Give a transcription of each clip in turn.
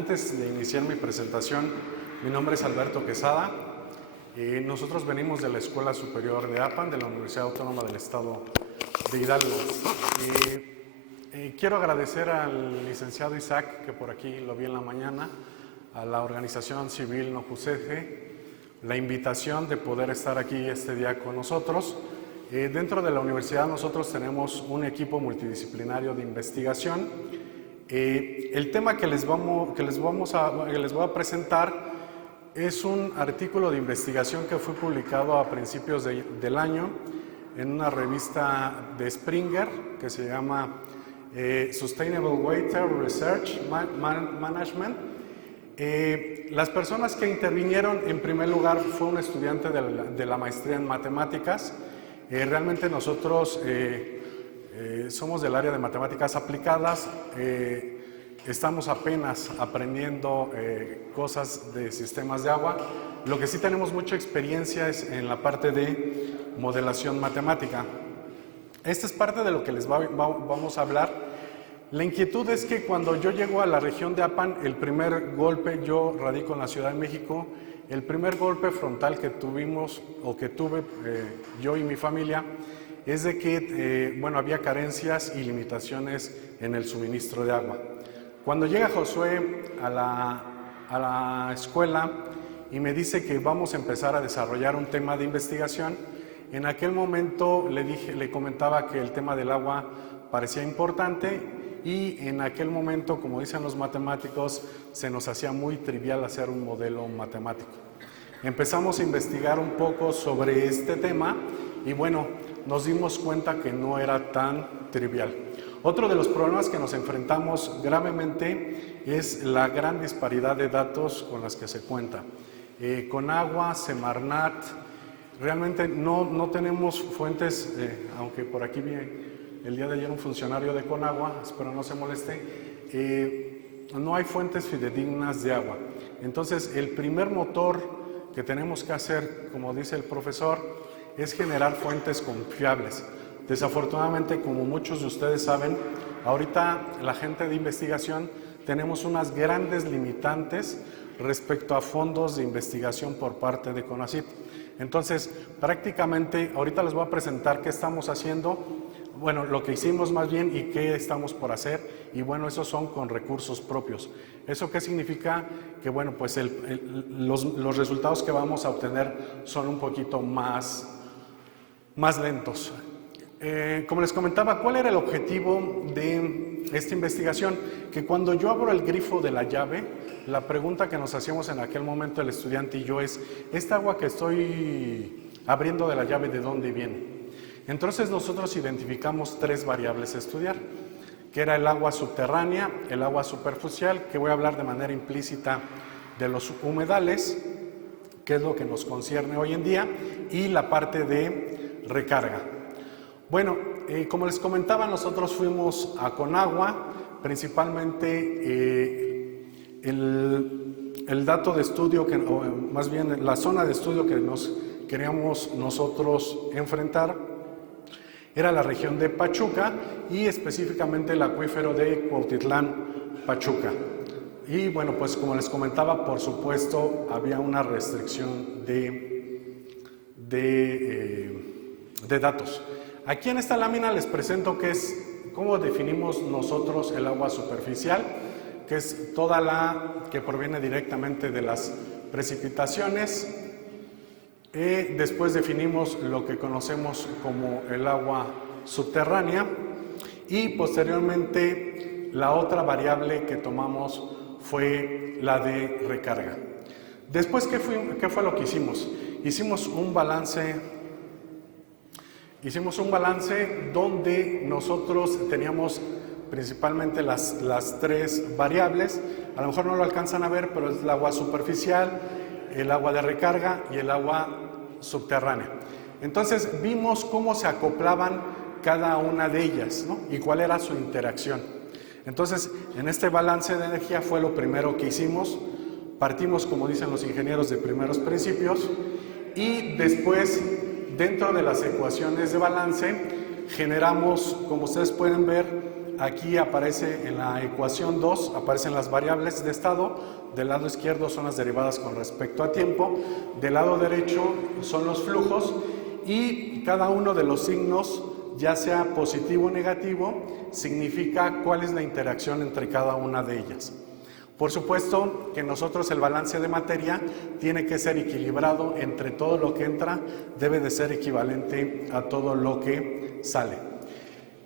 Antes de iniciar mi presentación, mi nombre es Alberto Quesada. Nosotros venimos de la Escuela Superior de APAN, de la Universidad Autónoma del Estado de Hidalgo. Quiero agradecer al licenciado Isaac, que por aquí lo vi en la mañana, a la organización civil Nojuceje, la invitación de poder estar aquí este día con nosotros. Dentro de la universidad nosotros tenemos un equipo multidisciplinario de investigación. El tema que les voy a presentar es un artículo de investigación que fue publicado a principios del año en una revista de Springer que se llama Sustainable Water Research Management. Las personas que intervinieron, en primer lugar, fue un estudiante de la maestría en matemáticas. Realmente nosotros somos del área de matemáticas aplicadas, estamos apenas aprendiendo cosas de sistemas de agua. Lo que sí tenemos mucha experiencia es en la parte de modelación matemática. Esta es parte de lo que les vamos a hablar. La inquietud es que cuando yo llego a la región de APAN, el primer golpe, yo radico en la Ciudad de México, el primer golpe frontal que tuvimos o que tuve yo y mi familia es de que había carencias y limitaciones en el suministro de agua. Cuando llega Josué a la escuela y me dice que vamos a empezar a desarrollar un tema de investigación, en aquel momento le comentaba que el tema del agua parecía importante y en aquel momento, como dicen los matemáticos, se nos hacía muy trivial hacer un modelo matemático. Empezamos a investigar un poco sobre este tema y bueno, nos dimos cuenta que no era tan trivial. Otro de los problemas que nos enfrentamos gravemente es la gran disparidad de datos con las que se cuenta. Conagua, Semarnat, realmente no tenemos fuentes, aunque por aquí vi el día de ayer un funcionario de Conagua, espero no se moleste, no hay fuentes fidedignas de agua. Entonces, el primer motor que tenemos que hacer, como dice el profesor, es generar fuentes confiables. Desafortunadamente, como muchos de ustedes saben, ahorita la gente de investigación tenemos unas grandes limitantes respecto a fondos de investigación por parte de CONACYT. Entonces, prácticamente, ahorita les voy a presentar qué estamos haciendo, bueno, lo que hicimos más bien y qué estamos por hacer, y bueno, esos son con recursos propios. ¿Eso qué significa? Que bueno, pues los resultados que vamos a obtener son un poquito más lentos. Como les comentaba, ¿cuál era el objetivo de esta investigación? Que cuando yo abro el grifo de la llave, la pregunta que nos hacíamos en aquel momento el estudiante y yo es, ¿esta agua que estoy abriendo de la llave de dónde viene? Entonces nosotros identificamos tres variables a estudiar, que era el agua subterránea, el agua superficial, que voy a hablar de manera implícita de los humedales, que es lo que nos concierne hoy en día, y la parte de recarga. Bueno, como les comentaba, nosotros fuimos a Conagua, principalmente el dato de estudio, o más bien la zona de estudio que nos queríamos nosotros enfrentar, era la región de Pachuca y específicamente el acuífero de Cuautitlán, Pachuca. Y bueno, pues como les comentaba, por supuesto, había una restricción de datos. Aquí en esta lámina les presento cómo definimos nosotros el agua superficial, que es toda la que proviene directamente de las precipitaciones. Después definimos lo que conocemos como el agua subterránea y posteriormente la otra variable que tomamos fue la de recarga. Después, ¿qué fue lo que hicimos? Hicimos un balance donde nosotros teníamos principalmente las tres variables. A lo mejor no lo alcanzan a ver, pero es el agua superficial, el agua de recarga y el agua subterránea. Entonces vimos cómo se acoplaban cada una de ellas, ¿no? Y cuál era su interacción. Entonces, en este balance de energía fue lo primero que hicimos. Partimos, como dicen los ingenieros, de primeros principios y después, dentro de las ecuaciones de balance, generamos, como ustedes pueden ver, aquí aparece en la ecuación 2, aparecen las variables de estado. Del lado izquierdo son las derivadas con respecto a tiempo, del lado derecho son los flujos, y cada uno de los signos, ya sea positivo o negativo, significa cuál es la interacción entre cada una de ellas. Por supuesto que nosotros el balance de materia tiene que ser equilibrado entre todo lo que entra, debe de ser equivalente a todo lo que sale.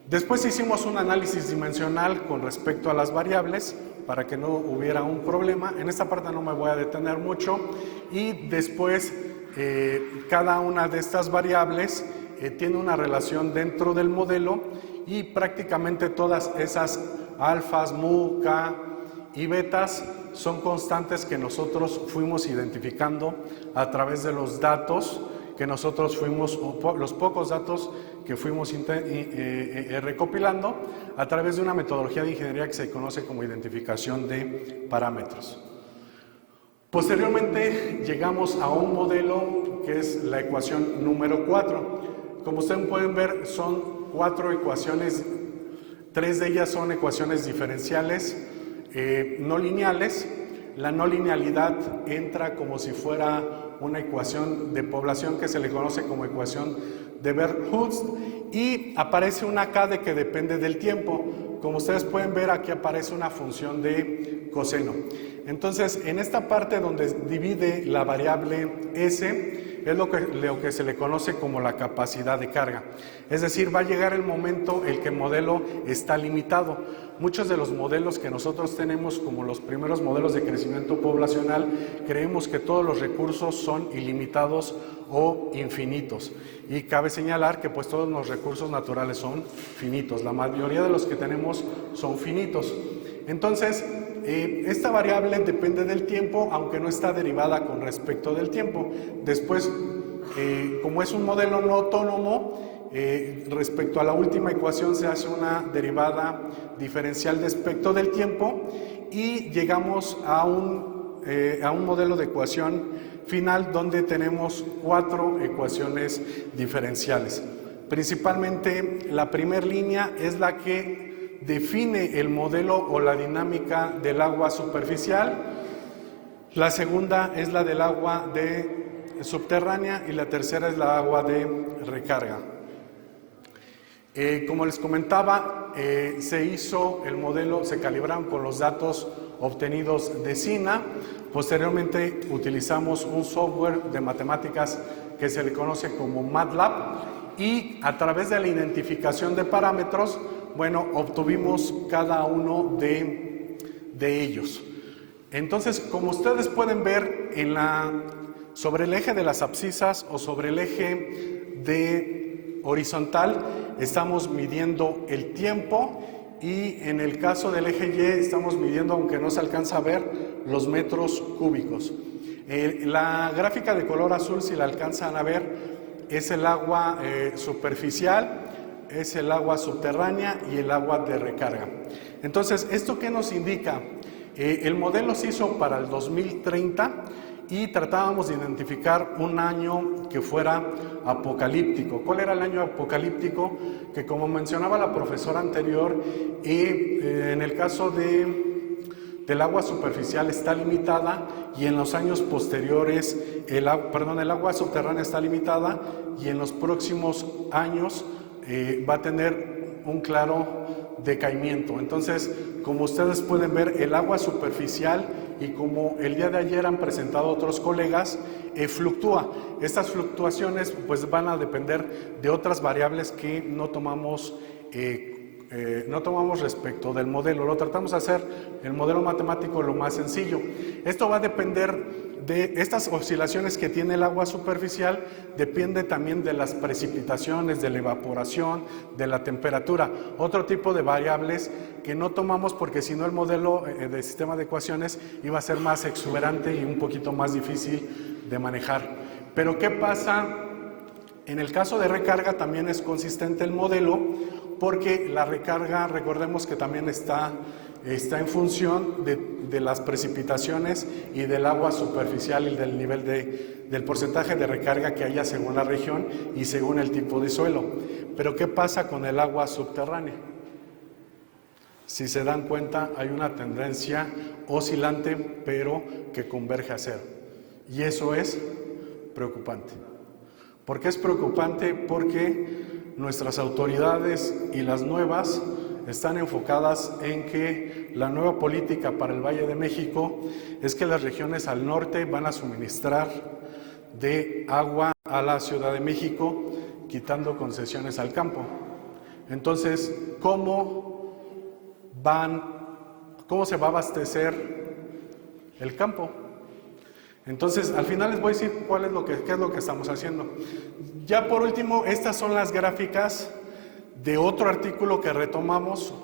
Después hicimos un análisis dimensional con respecto a las variables para que no hubiera un problema. En esta parte no me voy a detener mucho, y después cada una de estas variables tiene una relación dentro del modelo, y prácticamente todas esas alfas, mu, k y betas son constantes que nosotros fuimos identificando a través de los datos que nosotros fuimos, los pocos datos que fuimos recopilando a través de una metodología de ingeniería que se conoce como identificación de parámetros. Posteriormente llegamos a un modelo que es la ecuación número 4. Como ustedes pueden ver, son 4 ecuaciones, 3 de ellas son ecuaciones diferenciales no lineales. La no linealidad entra como si fuera una ecuación de población que se le conoce como ecuación de Verhulst, y aparece una k de que depende del tiempo. Como ustedes pueden ver, aquí aparece una función de coseno. Entonces, en esta parte donde divide la variable S, es lo que se le conoce como la capacidad de carga. Es decir, va a llegar el momento en que el modelo está limitado. Muchos de los modelos que nosotros tenemos, como los primeros modelos de crecimiento poblacional, creemos que todos los recursos son ilimitados o infinitos. Y cabe señalar que pues todos los recursos naturales son finitos. La mayoría de los que tenemos son finitos. Entonces, esta variable depende del tiempo, aunque no está derivada con respecto del tiempo. Después, como es un modelo no autónomo, respecto a la última ecuación se hace una derivada diferencial respecto del tiempo, y llegamos a un modelo de ecuación final donde tenemos 4 ecuaciones diferenciales. Principalmente la primera línea es la que define el modelo o la dinámica del agua superficial. La segunda es la del agua subterránea, y la tercera es la agua de recarga. Como les comentaba, se hizo el modelo, se calibraron con los datos obtenidos de SINA. Posteriormente utilizamos un software de matemáticas que se le conoce como MATLAB, y a través de la identificación de parámetros, bueno, obtuvimos cada uno de ellos. Entonces, como ustedes pueden ver, sobre el eje de las abscisas o sobre el eje de horizontal estamos midiendo el tiempo, y en el caso del eje Y estamos midiendo, aunque no se alcanza a ver, los metros cúbicos. La gráfica de color azul, si la alcanzan a ver, es el agua superficial, es el agua subterránea y el agua de recarga. Entonces, ¿esto qué nos indica? El modelo se hizo para el 2030 y tratábamos de identificar un año que fuera apocalíptico. ¿Cuál era el año apocalíptico? Que, como mencionaba la profesora anterior, en el caso del agua superficial está limitada, y en los años posteriores, el agua subterránea está limitada, y en los próximos años va a tener un claro decaimiento. Entonces, como ustedes pueden ver, el agua superficial, y como el día de ayer han presentado otros colegas, fluctúa. Estas fluctuaciones pues van a depender de otras variables que no tomamos respecto del modelo. Lo tratamos de hacer el modelo matemático lo más sencillo. Esto va a depender de estas oscilaciones que tiene el agua superficial, depende también de las precipitaciones, de la evaporación, de la temperatura. Otro tipo de variables que no tomamos porque si no el modelo de sistema de ecuaciones iba a ser más exuberante y un poquito más difícil de manejar. Pero ¿qué pasa? En el caso de recarga también es consistente el modelo, porque la recarga, recordemos que también está en función de las precipitaciones y del agua superficial y del nivel del porcentaje de recarga que haya según la región y según el tipo de suelo. Pero ¿qué pasa con el agua subterránea? Si se dan cuenta, hay una tendencia oscilante, pero que converge a cero. Y eso es preocupante. ¿Por qué es preocupante? Porque nuestras autoridades y las nuevas están enfocadas en que la nueva política para el Valle de México es que las regiones al norte van a suministrar de agua a la Ciudad de México, quitando concesiones al campo. Entonces, ¿cómo se va a abastecer el campo? Entonces, al final les voy a decir qué es lo que estamos haciendo. Ya por último, estas son las gráficas de otro artículo que retomamos,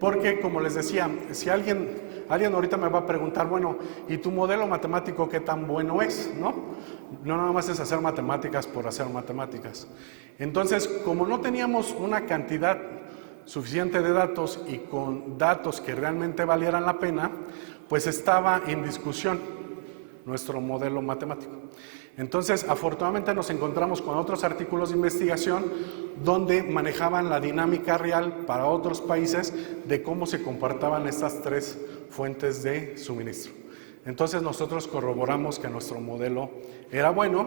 porque como les decía, si alguien ahorita me va a preguntar, bueno, ¿y tu modelo matemático qué tan bueno es? No nada más es hacer matemáticas por hacer matemáticas. Entonces, como no teníamos una cantidad suficiente de datos y con datos que realmente valieran la pena, pues estaba en discusión nuestro modelo matemático. Entonces, afortunadamente nos encontramos con otros artículos de investigación donde manejaban la dinámica real para otros países de cómo se comportaban estas tres fuentes de suministro. Entonces, nosotros corroboramos que nuestro modelo era bueno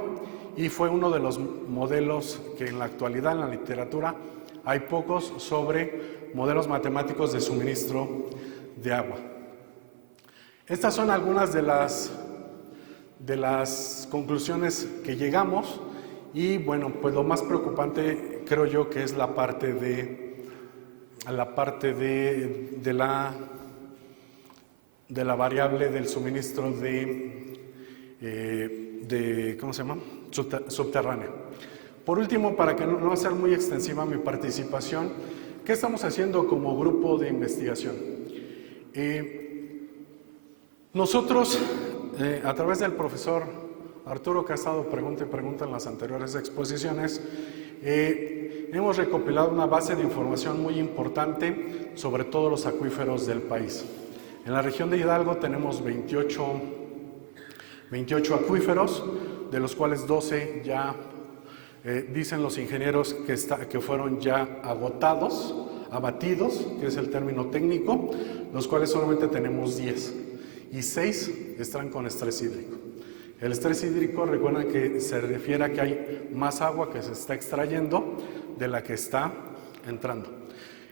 y fue uno de los modelos que en la actualidad en la literatura hay pocos sobre modelos matemáticos de suministro de agua. Estas son algunas de las conclusiones que llegamos y bueno, pues lo más preocupante creo yo que es la parte de la variable del suministro ¿cómo se llama? Subterráneo. Por último, para que no sea muy extensiva mi participación, ¿qué estamos haciendo como grupo de investigación? Nosotros, a través del profesor Arturo, que ha estado pregunta y pregunta en las anteriores exposiciones, hemos recopilado una base de información muy importante sobre todos los acuíferos del país. En la región de Hidalgo tenemos 28 acuíferos, de los cuales 12 ya dicen los ingenieros que fueron ya abatidos, que es el término técnico, los cuales solamente tenemos 10 y 6 están con estrés hídrico. El estrés hídrico, recuerden que se refiere a que hay más agua que se está extrayendo de la que está entrando.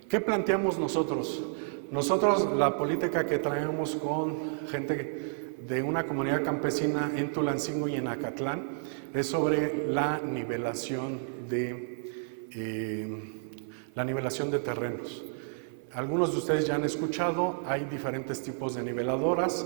¿Qué planteamos nosotros? Nosotros, la política que traemos con gente de una comunidad campesina en Tulancingo y en Acatlán es sobre la nivelación de terrenos. Algunos de ustedes ya han escuchado, hay diferentes tipos de niveladoras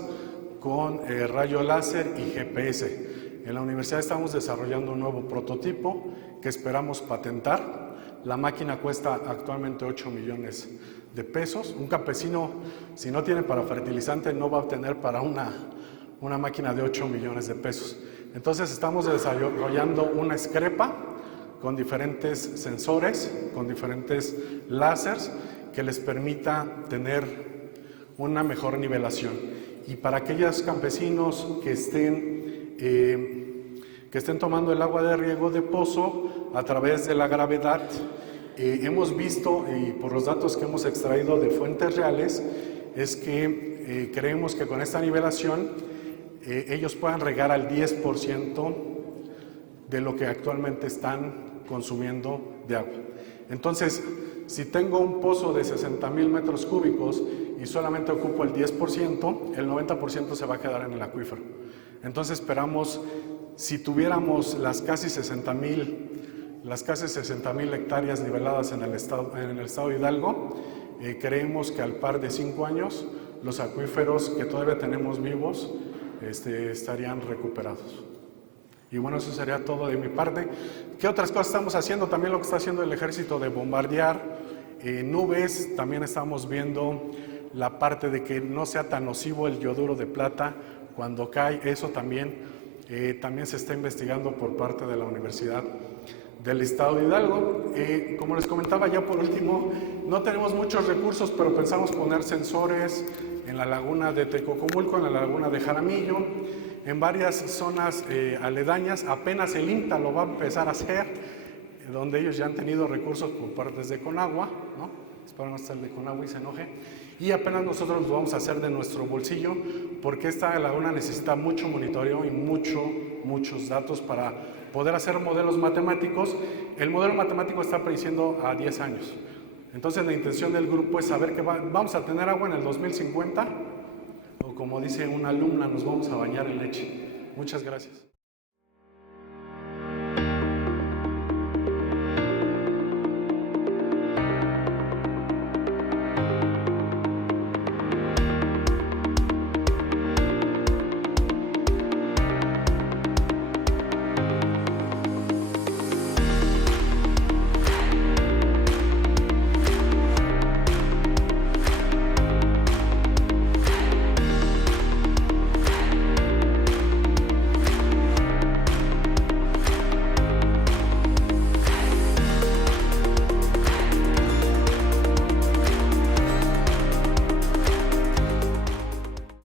con rayo láser y GPS. En la universidad estamos desarrollando un nuevo prototipo que esperamos patentar. La máquina cuesta actualmente 8 millones de pesos. Un campesino, si no tiene para fertilizante, no va a obtener para una máquina de 8 millones de pesos. Entonces estamos desarrollando una excrepa con diferentes sensores, con diferentes láseres que les permita tener una mejor nivelación. Y para aquellos campesinos que estén tomando el agua de riego de pozo a través de la gravedad, hemos visto, y por los datos que hemos extraído de fuentes reales, es que creemos que con esta nivelación ellos puedan regar al 10% de lo que actualmente están consumiendo de agua. Entonces, si tengo un pozo de 60,000 metros cúbicos y solamente ocupo el 10%, el 90% se va a quedar en el acuífero. Entonces esperamos, si tuviéramos las casi 60,000 hectáreas niveladas en el estado de Hidalgo, creemos que al par de 5 años los acuíferos que todavía tenemos vivos estarían recuperados. Y bueno, eso sería todo de mi parte. ¿Qué otras cosas estamos haciendo? También lo que está haciendo el ejército de bombardear nubes. También estamos viendo la parte de que no sea tan nocivo el yoduro de plata cuando cae. Eso también se está investigando por parte de la Universidad del estado de Hidalgo. Como les comentaba ya por último, no tenemos muchos recursos, pero pensamos poner sensores en la laguna de Tecocomulco, en la laguna de Jaramillo, en varias zonas aledañas. Apenas el INTA lo va a empezar a hacer, donde ellos ya han tenido recursos por partes de Conagua, ¿no? Espero no estar de Conagua y se enoje. Y apenas nosotros lo vamos a hacer de nuestro bolsillo, porque esta laguna necesita mucho monitoreo y muchos datos para poder hacer modelos matemáticos. El modelo matemático está prediciendo a 10 años. Entonces la intención del grupo es saber que vamos a tener agua en el 2050, o como dice una alumna, nos vamos a bañar en leche. Muchas gracias.